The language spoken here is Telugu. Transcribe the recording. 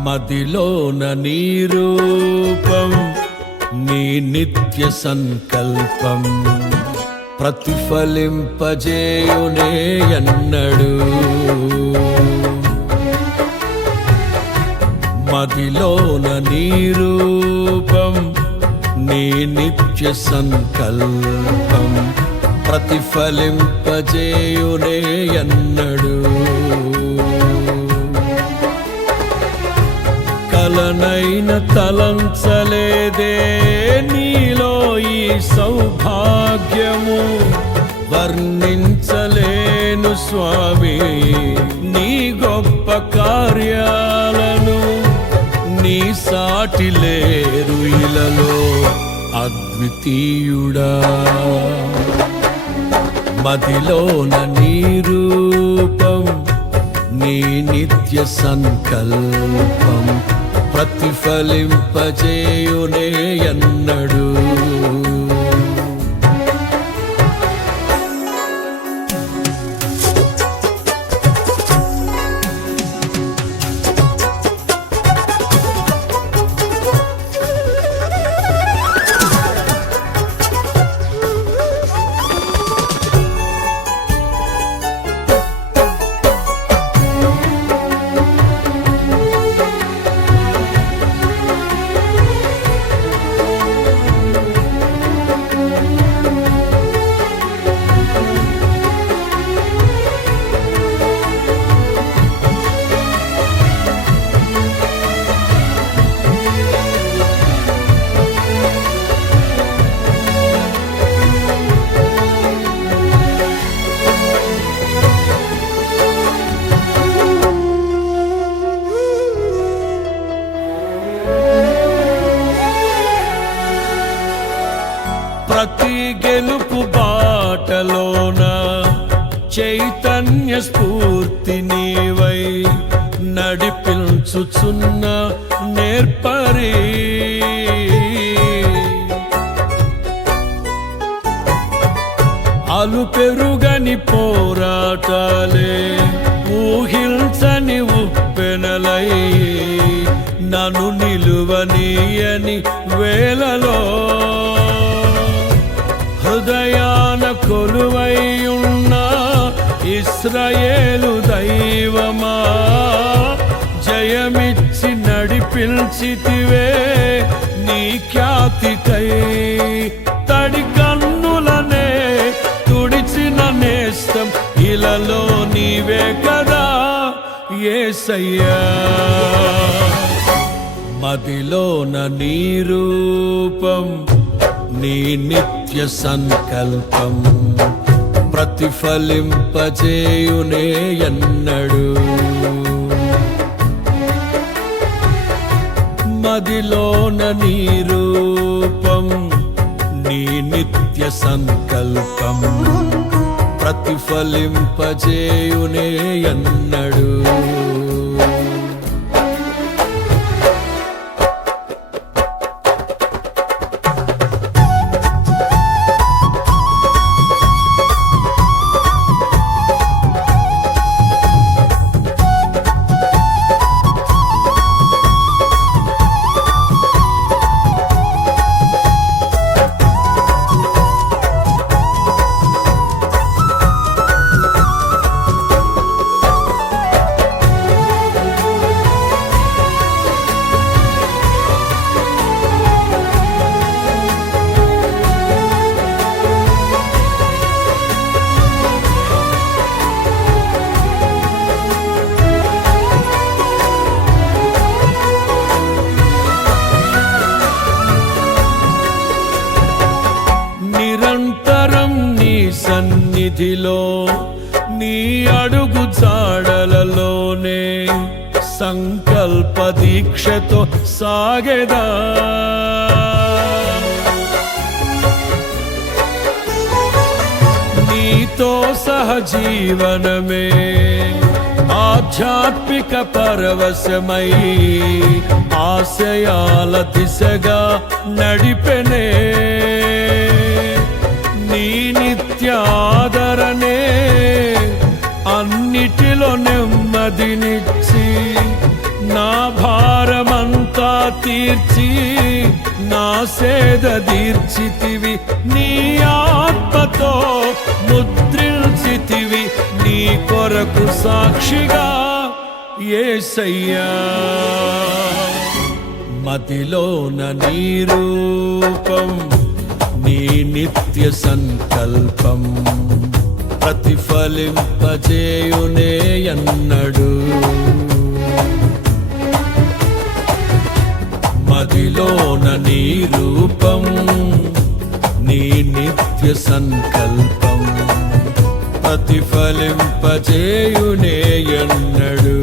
మదిలోన నీ రూపం నీ నిత్య సంకల్పం. ప్రతిఫలింపజేయునే ఎన్నడు. మదిలోన నీ రూపం నీ నిత్య సంకల్పం. ప్రతిఫలింపజేయునే ఎన్నడు. కలనైన తలంచలేదే నీలో ఈ సౌభాగ్యము. వర్ణించలేను స్వామి నీ గొప్ప కార్యాలను. నీ సాటి లేరు ఇలలో అద్వితీయుడా. మదిలోన నీ రూపం నీ నిత్య సంకల్పం. ప్రతిఫలింపచేయునే ఎన్నడు. చైతన్య స్ఫూర్తి నీవై నడిపించుచున్న నేర్పరి. అలు పెరుగని పోరాటాలే ఊహించని ఉప్పెనలై నన్ను నిలువనీయని వేలలో హృదయాన కొలువై ఉన్న ఇస్రాయేలు దైవమా? జయమిచ్చి నడిపించితివే నీ ఖ్యాతికై. తడి కన్నులనే తుడిచిన నేస్తం ఇలలో నీవే కదా ఏసయ్యా. మదిలోన నీ రూపం నీ నిత్య సంకల్పం. ప్రతిఫలింపజేయునే ఎన్నడు. మదిలోన నీ రూపం నీ నిత్య సంకల్పం ప్రతిఫలింపజేయునే ఎన్నడు. సన్నిధిలో నీ అడుగు జాడలలోనే సంకల్ప దీక్షతో సాగెదా. నీతో సహజీవనమే ఆధ్యాత్మిక పరవశమై ఆశయాల దిశగా నడిపెనే. నీ నిత్యాదరణే అన్నిటిలో నెమ్మదినిచ్చి నా భారమంతా తీర్చి నా సేద తీర్చితివి నీ ఆత్మతో ముద్రించితివి. నీ కొరకు సాక్షిగా ఏసయ్యా. మదిలోన నీ రూపం నిత్య సంకల్పం ప్రతిఫలింపజేయునే అన్నడు మదిలోన నీ రూపం నీ నిత్య సంకల్పం ప్రతిఫలింపజేయునే అన్నడు